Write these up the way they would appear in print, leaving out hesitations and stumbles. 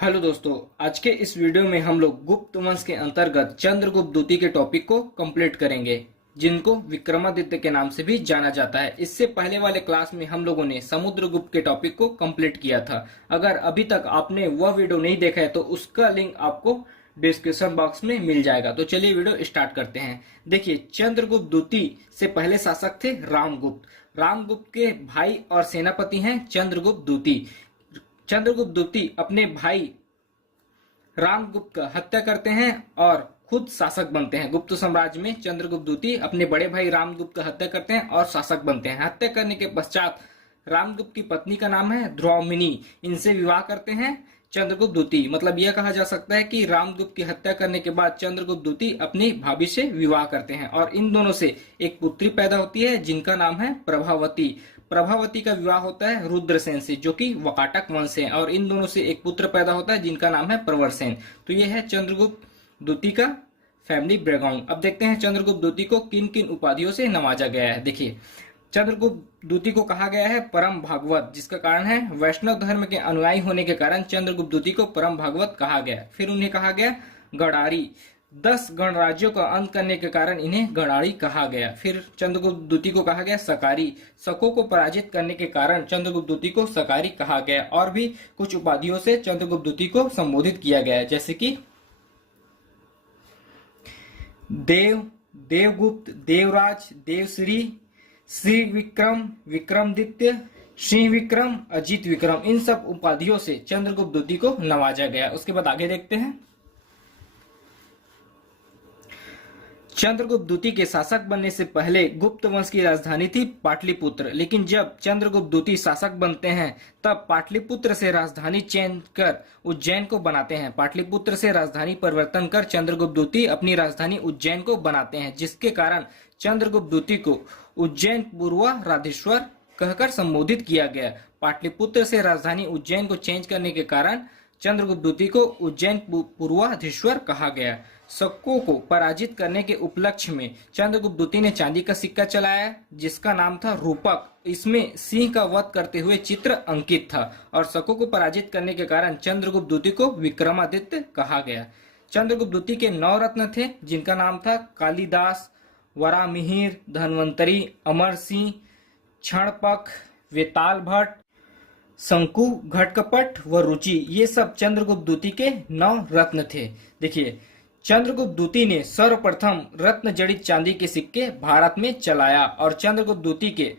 Hello दोस्तों, आज के इस वीडियो में हम लोग गुप्त वंश के अंतर्गत चंद्रगुप्त द्वितीय के टॉपिक को कंप्लीट करेंगे, जिनको विक्रमादित्य के नाम से भी जाना जाता है। इससे पहले वाले क्लास में हम लोगों ने समुद्रगुप्त के टॉपिक को कंप्लीट किया था। अगर अभी तक आपने वह वीडियो नहीं देखा है तो उसका लिंक आपको डिस्क्रिप्शन बॉक्स में मिल जाएगा। तो चलिए वीडियो स्टार्ट करते हैं। देखिए, चंद्रगुप्त द्वितीय से पहले शासक थे रामगुप्त। रामगुप्त के भाई और सेनापति हैं चंद्रगुप्त द्वितीय। चंद्रगुप्त द्वितीय अपने भाई रामगुप्त का हत्या करते हैं और खुद शासक बनते हैं। गुप्त साम्राज्य में चंद्रगुप्त द्वितीय अपने बड़े भाई रामगुप्त का हत्या करते हैं और शासक बनते हैं। हत्या करने के पश्चात रामगुप्त की पत्नी का नाम है द्रौमिनी, इनसे विवाह करते हैं चंद्रगुप्त द्वितीय। मतलब यह कहा जा सकता है कि रामगुप्त की हत्या करने के बाद चंद्रगुप्त द्वितीय अपनी भाभी से विवाह करते हैं और इन दोनों से एक पुत्री पैदा होती है जिनका नाम है प्रभावती। प्रभावती का विवाह होता है रुद्रसेन से, जो कि वकाटक वंश है, और इन दोनों से एक पुत्र पैदा होता है जिनका नाम है प्रवरसेन। तो यह है चंद्रगुप्त द्वितीय का फैमिली बैकग्राउंड। अब देखते हैं चंद्रगुप्त द्वितीय को किन किन उपाधियों से नवाजा गया है। देखिए, चंद्रगुप्त द्वितीय को कहा गया है परम भागवत, जिसका कारण है वैष्णव धर्म के अनुयायी होने के कारण चंद्रगुप्त द्वितीय को परम भागवत कहा गया। फिर उन्हें कहा गया गणारी, 10 गणराज्यों का अंत करने के कारण इन्हें गणारी कहा गया। फिर चंद्रगुप्त द्वितीय को कहा गया सकारी, शकों को पराजित करने के कारण चंद्रगुप्त द्वितीय को सकारी कहा गया। और भी कुछ उपाधियों से चंद्रगुप्त द्वितीय को संबोधित किया गया है, जैसे कि देव, देवगुप्त, देवराज, देवश्री, श्री विक्रम, विक्रमादित्य, श्री विक्रम, अजित विक्रम, इन सब उपाधियों से चंद्रगुप्त द्वितीय को नवाजा गया। उसके बाद आगे देखते हैं। चंद्रगुप्त द्वितीय के शासक बनने से पहले गुप्त वंश की राजधानी थी पाटलिपुत्र, लेकिन जब चंद्रगुप्त द्वितीय शासक बनते हैं तब पाटलिपुत्र से राजधानी चेंज कर उज्जैन को बनाते हैं। पाटलिपुत्र से राजधानी परिवर्तन कर चंद्रगुप्त द्वितीय अपनी राजधानी उज्जैन को बनाते हैं, जिसके कारण चंद्रगुप्त द्वितीय को उज्जैन पूर्वा राधेश्वर कहकर संबोधित किया गया। पाटलिपुत्र से राजधानी उज्जैन को चेंज करने के कारण चंद्रगुप्त द्वितीय को उज्जैन पूर्वाधीश्वर कहा गया। शकों को पराजित करने के उपलक्ष्य में चंद्रगुप्त द्वितीय ने चांदी का सिक्का चलाया, जिसका नाम था रूपक। इसमें सिंह का वध करते हुए चित्र अंकित था और शकों को पराजित करने के कारण चंद्रगुप्त द्वितीय को विक्रमादित्य कहा गया। चंद्रगुप्त द्वितीय के 9 रत्न थे, जिनका नाम था कालिदास, वरामिहिर, धन्वंतरी, अमर सिंह, क्षणपक, वेताल भट्ट, शंकु, घटकपट व रुचि। ये सब चंद्रगुप्त द्वितीय के 9 रत्न थे। देखिए, चंद्रगुप्त द्वितीय ने सर्वप्रथम रत्न जड़ित चांदी के सिक्के भारत में चलाया और चंद्रगुप्त द्वितीय के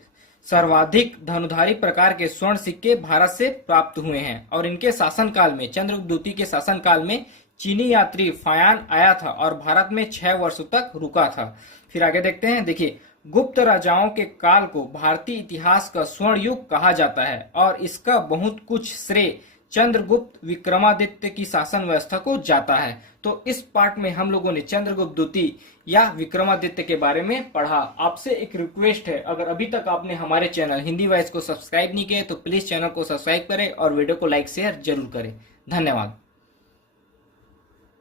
सर्वाधिक धनुधारी प्रकार के स्वर्ण सिक्के भारत से प्राप्त हुए हैं। और इनके शासनकाल में, चंद्रगुप्त द्वितीय के शासनकाल में चीनी यात्री फायान आया था और भारत में 6 वर्षों तक रुका था। फिर आगे देखते हैं। देखिए, गुप्त राजाओं के काल को भारतीय इतिहास का स्वर्ण युग कहा जाता है और इसका बहुत कुछ श्रेय चंद्रगुप्त विक्रमादित्य की शासन व्यवस्था को जाता है। तो इस पार्ट में हम लोगों ने चंद्रगुप्त द्वितीय या विक्रमादित्य के बारे में पढ़ा। आपसे एक रिक्वेस्ट है, अगर अभी तक आपने हमारे चैनल हिंदी वॉइस को सब्सक्राइब नहीं किया तो प्लीज चैनल को सब्सक्राइब करें और वीडियो को लाइक शेयर जरूर करें। धन्यवाद।